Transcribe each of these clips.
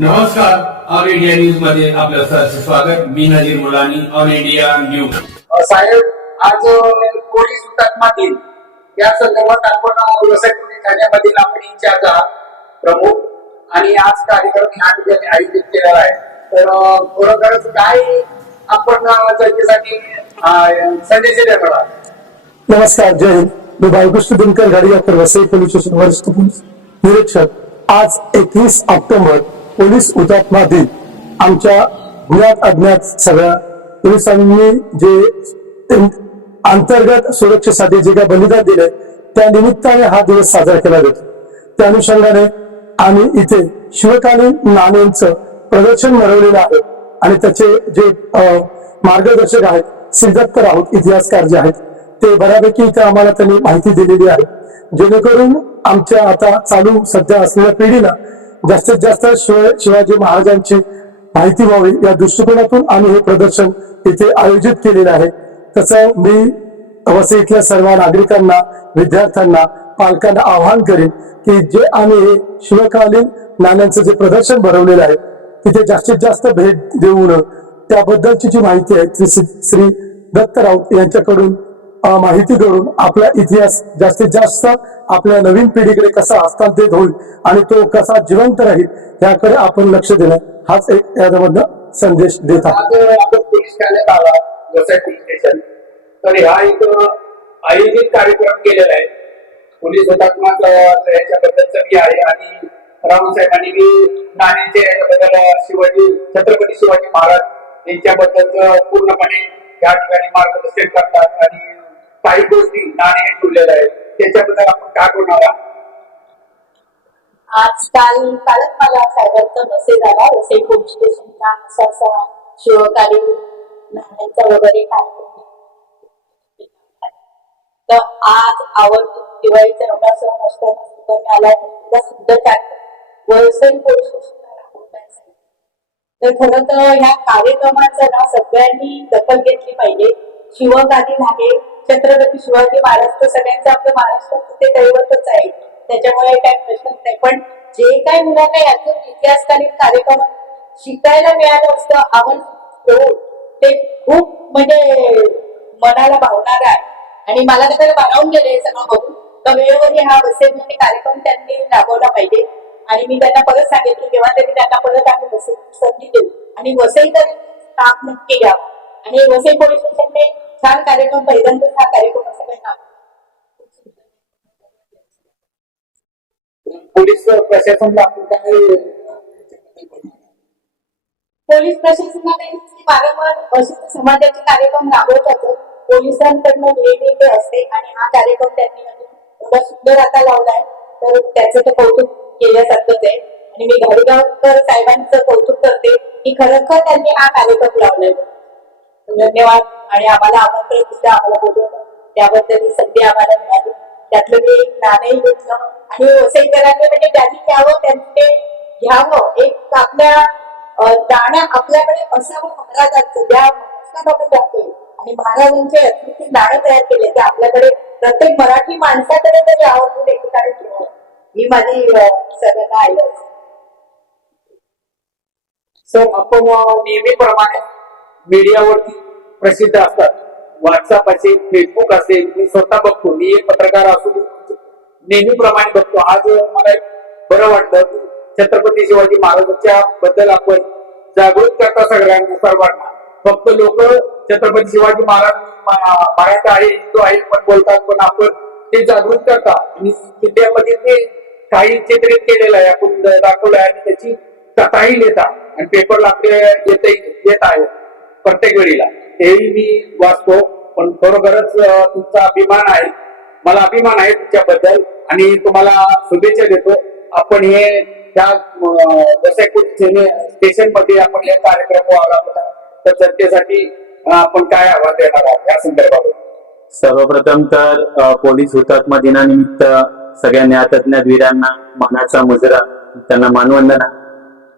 नमस्कार all India न्यूजमध्ये आपलं सहर्ष स्वागत. मी Nazir Mulani all India news साहेब आज पोलीस हुतात्मा दिन या संदर्भात आपण अ, व्यवसाय पोलीस ठाण्यामधील आपण इन्चार्ज आहात प्रमुख. आणि आज कार्यक्रम या ठिकाणी आयोजित केलेला आहे. तर खरोखरच काय आपण जनतेसाठी संदेश देणार नमस्कार जय हिंद. मी बाळकृष्ण दिनकर गाडीगाकर वसई पोलीस स्टेशन वरिष्ठ पोलीस निरीक्षक. आज एकवीस ऑक्टोबर पोलीस हुतात्मा दिन आमच्या गुन्ह्यात अज्ञात सगळ्या पोलिसांनी जे अंतर्गत सुरक्षेसाठी जे काही बलिदान दिले त्या निमित्ताने हा दिवस साजरा केला जातो. त्या अनुषंगाने आम्ही इथे शिवकालीन नाण्यांचं प्रदर्शन भरवलेलं आहे आणि त्याचे जे मार्गदर्शक आहेत सिद्धत्त राऊत इतिहासकार जे आहेत ते बऱ्यापैकी इथे आम्हाला त्यांनी माहिती दिलेली आहे. जेणेकरून आमच्या आता चालू सध्या असलेल्या पिढीला जास्तीत जास्त शिवाजी महाराजांची माहिती व्हावी या दृष्टिकोनातून आम्ही हे प्रदर्शन इथे आयोजित केलेलं आहे. तसं मी वसई इथल्या सर्व नागरिकांना विद्यार्थ्यांना पालकांना आवाहन करेन की जे आम्ही हे शिवकालीन नाण्यांचं जे प्रदर्शन भरवलेलं आहे तिथे जास्तीत जास्त भेट देऊन त्याबद्दलची जी माहिती आहे ती श्री श्री दत्त राऊत यांच्याकडून माहिती करून आपला इतिहास जास्तीत जास्त आपल्या नवीन पिढीकडे कसा हस्तांतरित होईल आणि तो कसा जिवंत राहील याकडे आपण लक्ष देणं हाच एक यामधनं संदेश देत आहे आला तर हा एक आयोजित कार्यक्रम केलेला आहे. पोलीस हुतात्मा याच्याबद्दलचं मी आहे आणि रामसाहेबांनी मी याच्याबद्दल शिवाजी छत्रपती शिवाजी महाराज यांच्याबद्दल पूर्णपणे या ठिकाणी मार्गदर्शन करतात आणि काही गोष्टी नाणे ठेवलेल्या आहेत. त्याच्याबद्दल आपण काय बोलणार आहात? आजकाल कालच मला सायबरचा मेसेज आला. वसई पोलीस स्टेशनचा असा असा शिवकालीन नाण्यांचा वगैरे कार्यक्रम तर आज आवडतो. दिवाळीचा एवढा सण असताना सुद्धा मी आला तुला सुद्धा कार्यक्रम वसई पोलीस स्टेशनला राबवताय तर खरं तर ह्या कार्यक्रमाचं ना सगळ्यांनी दखल घेतली पाहिजे. शिवकालीन आहे. छत्रपती शिवाजी महाराज तर सगळ्यांचं आपलं महाराष्ट्र ते दैवतच आहे. त्याच्यामुळे काही प्रश्नच नाही. पण जे काही मुलांना यातून इतिहासकालीन कार्यक्रम शिकायला मिळालं असतं आपण ते खूप म्हणजे मनाला भावणार आहे. आणि मला तर भारावून गेले सगळं बघून. तर वेळोवेळी हा बसेमध्ये म्हणजे कार्यक्रम त्यांनी राबवला पाहिजे. आणि मी त्यांना परत सांगितलं जेव्हा तरी त्यांना परत आम्ही वसई संधी देऊ. आणि वसई तर काम नक्की घ्यावं आणि वसई पोलीस स्टेशनने छान कार्यक्रम पहिल्यांदाच हा कार्यक्रम असं काही. पोलीस प्रशासनला आपण पोलीस प्रशासनाने वारंवार समाजाचे कार्यक्रम राबवतात. पोलिसांकडनं वेगवेगळे असते आणि हा कार्यक्रम त्यांनी एवढा सुंदर आता लावलाय. तर त्याचं तर कौतुक केल्यासारखंच आहे. आणि मी घाडीगावकर साहेबांचं कौतुक करते की खरोखर त्यांनी हा कार्यक्रम लावलाय. धन्यवाद. आणि आम्हाला आमंत्रण दिलं आम्हाला बोलवलं त्याबद्दल संधी आम्हाला मिळाली. त्यातलं मी एक नाणंही घेतलं. आणि वसईकरांनी म्हणजे त्यांनी घ्यावं त्यांनी ते घ्यावं. एक आपल्या दाणं दाण्या आपल्याकडे असावं महाराजांचं. ज्या आपण जातोय आणि महाराजांचे अतिथी नाणं तयार केले ते आपल्याकडे प्रत्येक मराठी माणसाकडे तरी आवर्जून ठिकाणी ठेवलं ही माझी अं, सगळ्यांना आई सर आपण नेहमीप्रमाणे मीडियावरती प्रसिद्ध असतात. व्हॉट्सअप असेल फेसबुक असेल मी स्वतः बघतो. मी एक पत्रकार असून नेहमीप्रमाणे बघतो. आज मला एक बरं वाटलं छत्रपती शिवाजी महाराजांच्या बद्दल आपण जागृत करता सगळ्यांना सर्वांना. फक्त लोक छत्रपती शिवाजी महाराज मराठा आहे हिंदू आहे पण बोलतात पण आपण ते जागृत करता. आणि मीडियामध्ये ते काही चित्रित केलेलं आहे. आपण दाखवलं आहे आणि त्याची कथाही लिहिता आणि पेपरला आपल्या येत येत आहे. प्रत्येक वेळीला. तेही मी वाचतो पण खरोखरच तुमचा अभिमान आहे. मला अभिमान आहे तुमच्याबद्दल आणि तुम्हाला शुभेच्छा देतो. आपण हे त्या स्टेशनमध्ये आपण हे कार्यक्रम व्हावा तर जनतेसाठी आपण काय आवाज देणार आहोत या संदर्भात? सर्वप्रथम तर पोलीस हुतात्मा दिनानिमित्त सगळ्या न्यायतज्ञ वीरांना मानाचा मुजरा त्यांना मानवंदना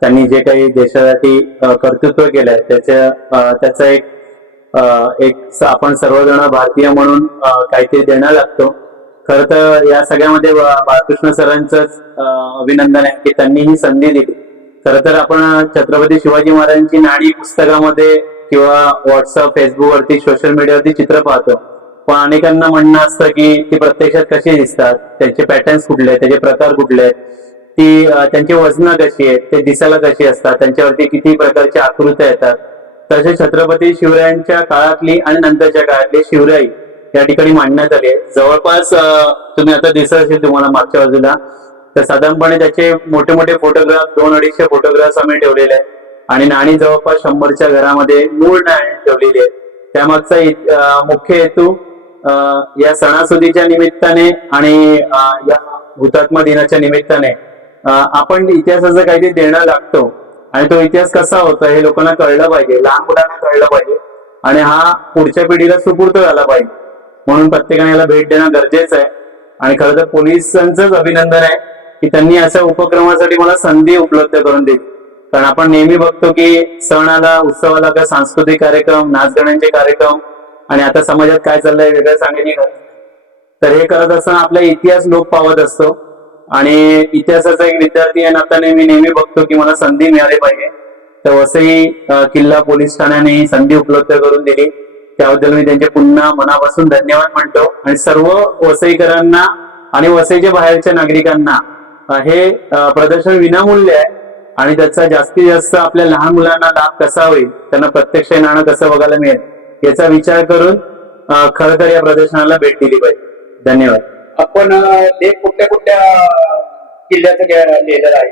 त्यांनी जे काही देशासाठी कर्तृत्व केलंय त्याच्या त्याचा एक एक आपण सर्वजण भारतीय म्हणून काहीतरी देणं लागतो. खर तर या सगळ्यामध्ये बाळकृष्ण सरांचंच अभिनंदन आहे की त्यांनी ही संधी दिली. खर तर आपण छत्रपती शिवाजी महाराजांची नाणी पुस्तकामध्ये किंवा व्हॉट्सअप फेसबुक वरती सोशल मीडियावरती चित्र पाहतो. पण अनेकांना म्हणणं असतं की ती प्रत्यक्षात कशी दिसतात? त्यांचे पॅटर्न्स कुठले आहेत? त्याचे प्रकार कुठले आहेत? ती त्यांची वजनं कशी आहेत ते दिसायला कशी असतात त्यांच्यावरती किती प्रकारच्या आकृत्या येतात. तसे छत्रपती शिवरायांच्या काळातली आणि नंतरच्या काळातली शिवराई या ठिकाणी मांडण्यात आली आहे जवळपास तुम्ही आता दिसत असेल तुम्हाला मागच्या बाजूला तर साधारणपणे त्याचे मोठे मोठे फोटोग्राफ दोन अडीचशे फोटोग्राफ्स आम्ही ठेवलेले आहेत. आणि नाणी जवळपास शंभरच्या घरामध्ये मूळ नाणी ठेवलेली आहे त्यामागचा मुख्य हेतू अं, या सणासुदीच्या निमित्ताने आणि या हुतात्मा दिनाच्या निमित्ताने आपण इतिहासाचं काहीतरी देणं लागतो. आणि तो इतिहास कसा होता हे लोकांना कळलं पाहिजे लहान मुलांना कळलं पाहिजे. आणि हा पुढच्या पिढीला सुपूर्त झाला पाहिजे. म्हणून प्रत्येकाने याला भेट देणं गरजेचं आहे. आणि खरं तर पोलिसांचंच अभिनंदन आहे की त्यांनी अशा उपक्रमासाठी मला संधी उपलब्ध करून दिली. कारण आपण नेहमी बघतो की सणाला उत्सवाला उत्सव सांस्कृतिक कार्यक्रम नाचगाण्यांचे कार्यक्रम. आणि आता समाजात काय चाललंय वेगळं सांगणे तर हे करत असताना आपला इतिहास लोक पावत असतो. आणि इतिहासाचा एक विद्यार्थी या नात्याने मी नेहमी बघतो की मला संधी मिळाली पाहिजे. तर वसई किल्ला पोलीस ठाण्याने ही संधी उपलब्ध करून दिली. त्याबद्दल मी त्यांचे पुन्हा मनापासून धन्यवाद म्हणतो. आणि सर्व वसईकरांना आणि वसईच्या बाहेरच्या नागरिकांना हे प्रदर्शन विनामूल्य आहे. आणि त्याचा जास्तीत जास्त आपल्या लहान मुलांना लाभ कसा होईल त्यांना प्रत्यक्ष नाणं कसं बघायला मिळेल याचा विचार करून खरं तर या प्रदर्शनाला भेट दिली पाहिजे. धन्यवाद. आपण लेख कुठल्या कुठल्या किल्ल्याचं लिहिलेलं आहे?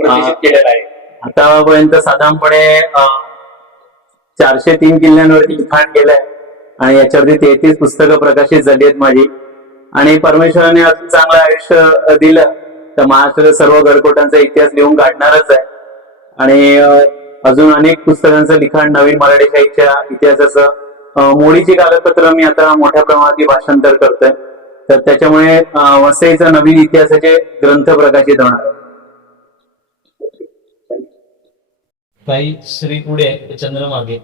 प्रतिष्ठित केलेलं आहे. आतापर्यंत साधारणपणे चारशे तीन किल्ल्यांवरती लिखाण केलंय. आणि याच्यावरती तेहतीस पुस्तकं प्रकाशित झाली आहेत माझी. आणि परमेश्वराने अजून चांगलं आयुष्य दिलं. तर महाराष्ट्राच्या सर्व गडकोटांचा इतिहास लिहून काढणारच आहे. आणि अजून अनेक पुस्तकांचं लिखाण नवीन मराठी साहित्य इतिहासाचं. मोडीची कागदपत्र मी आता मोठ्या प्रमाणात भाषांतर करतोय. तर त्याच्यामुळे वसईचा नवीन इतिहासाचे ग्रंथ प्रकाशित होणार. काही श्री पुढे चंद्रमागे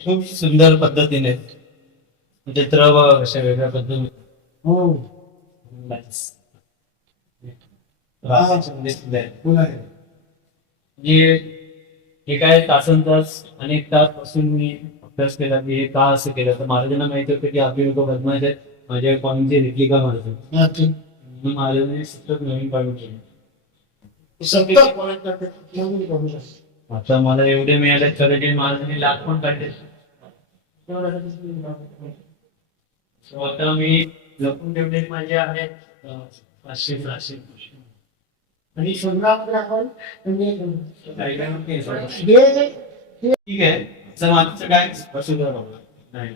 खूप सुंदर पद्धतीने चित्र व अशा वेगळ्या पद्धतीने. म्हणजे हे काय तासन तास अनेक तासपासून मी अभ्यास केला की हे का असं केलं? तर महाराजांना माहिती होतं की आपली लोक बदमाश आहेत. माझ्या कॉलेजची रिप्लिका मारतो म्हणून महाराजांनी सतत नवीन काढून केलं. आता मला एवढे मिळाले तर ते महाराजांनी लाख पण काढले. आता मी जपून ठेवले माझे आहेत अं, पाचशे सहाशे. आणि म्हणते ठीक आहे. तर मागचं काय. नाही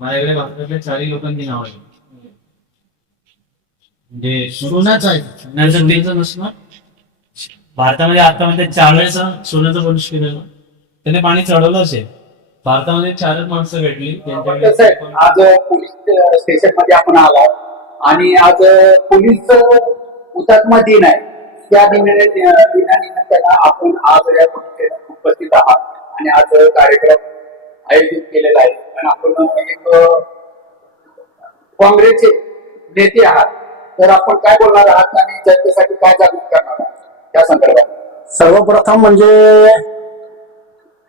माझ्याकडे भारतातल्या चारही लोकांची नाव आहे म्हणजे सोनाचं आहे. सोन्याचं त्यांचं नसणार. भारतामध्ये आतामध्ये चार वेळेचा सोन्याचा केलेला. त्याने पाणी चढवलं असेल. भारतामध्ये चारच माणसं भेटली. आज पोलीस स्टेशनमध्ये आपण आलो आणि आज पोलीस हुतात्मा दिन आहे. त्या दिना दिनानिमित्तानं आपण आज या उपस्थित आहात. आणि आज कार्यक्रम आयोजित केलेला आहे आणि आपण एक काँग्रेसचे नेते आहात तर आपण काय बोलणार आहात आणि जनतेसाठी काय जागृत करणार आहात? त्या संदर्भात. सर्वप्रथम म्हणजे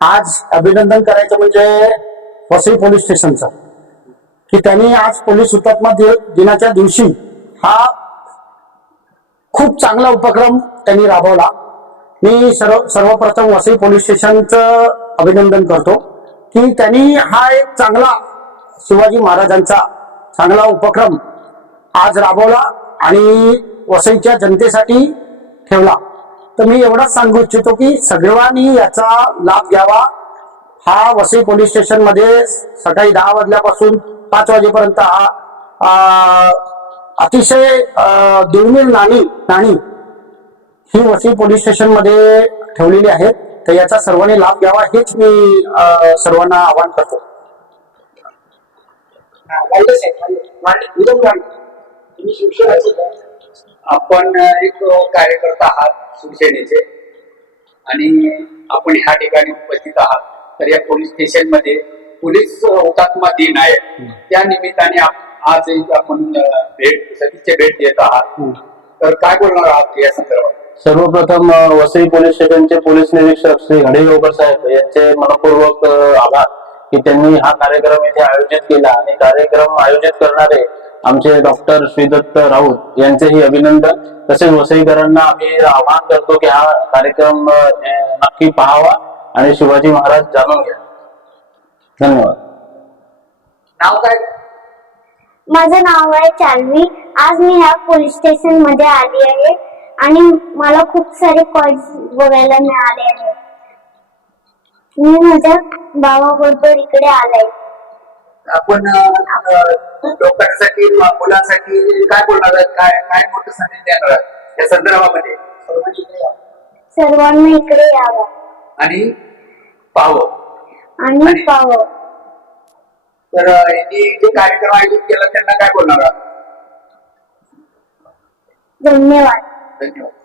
आज अभिनंदन करायचं म्हणजे वसई पोलीस स्टेशनचं की त्यांनी आज पोलीस हुतात्मा दिनाच्या दिवशी हा खूप चांगला उपक्रम त्यांनी राबवला. मी सर्व सर्वप्रथम वसई पोलीस स्टेशनचं अभिनंदन करतो की त्यांनी हा एक चांगला शिवाजी महाराजांचा चांगला उपक्रम आज राबवला आणि वसईच्या जनतेसाठी ठेवला. तर मी एवढाच सांगू इच्छितो की सगळ्यांनी याचा लाभ घ्यावा. हा वसई पोलीस स्टेशनमध्ये सकाळी दहा वाजल्यापासून पाच वाजेपर्यंत हा अतिशय दुर्मिळ नाणी नाणी ही वसई पोलीस स्टेशनमध्ये ठेवलेली आहेत. तर याचा सर्वांनी लाभ घ्यावा हेच मी सर्वांना आवाहन करतो. आपण एक कार्यकर्ता आहात शिवसेनेचे. आणि आपण ह्या ठिकाणी उपस्थित आहात. तर या पोलीस स्टेशनमध्ये पोलीस हुतात्मा दिन आहे. त्या निमित्ताने आज एक आपण भेट सतीचे भेट देत आहात. तर काय बोलणार आहात या संदर्भात? सर्वप्रथम वसई पोलीस स्टेशनचे पोलीस निरीक्षक श्री घडेगावकर साहेब यांचे मनपूर्वक आभार की त्यांनी हा कार्यक्रम इथे आयोजित केला. आणि कार्यक्रम आयोजित करणारे आमचे डॉक्टर श्रीदत्त राऊत यांचेही अभिनंदन. तसेच वसईकरांना आम्ही आवाहन करतो की हा कार्यक्रम नक्की पाहावा आणि शिवाजी महाराज जाणून घ्या. धन्यवाद. नाव काय? माझं नाव आहे चालवी. आज मी ह्या पोलीस स्टेशनमध्ये आली आहे. आणि मला खूप सारे कॉल्स बघायला मिळाले आहेत. मी माझ्या भावाबरोबर इकडे आलाय आपण लोकांसाठी मुलांसाठी काय बोलणार आहात? काय काय मोठं संदेश देणार आहात? या संदर्भामध्ये. सर्वांना इकडे यावं. आणि पाहावं. आणि पाहावं. तर यांनी जे कार्यक्रम आयोजित केला त्यांना काय बोलणार आहात? धन्यवाद. धन्यवाद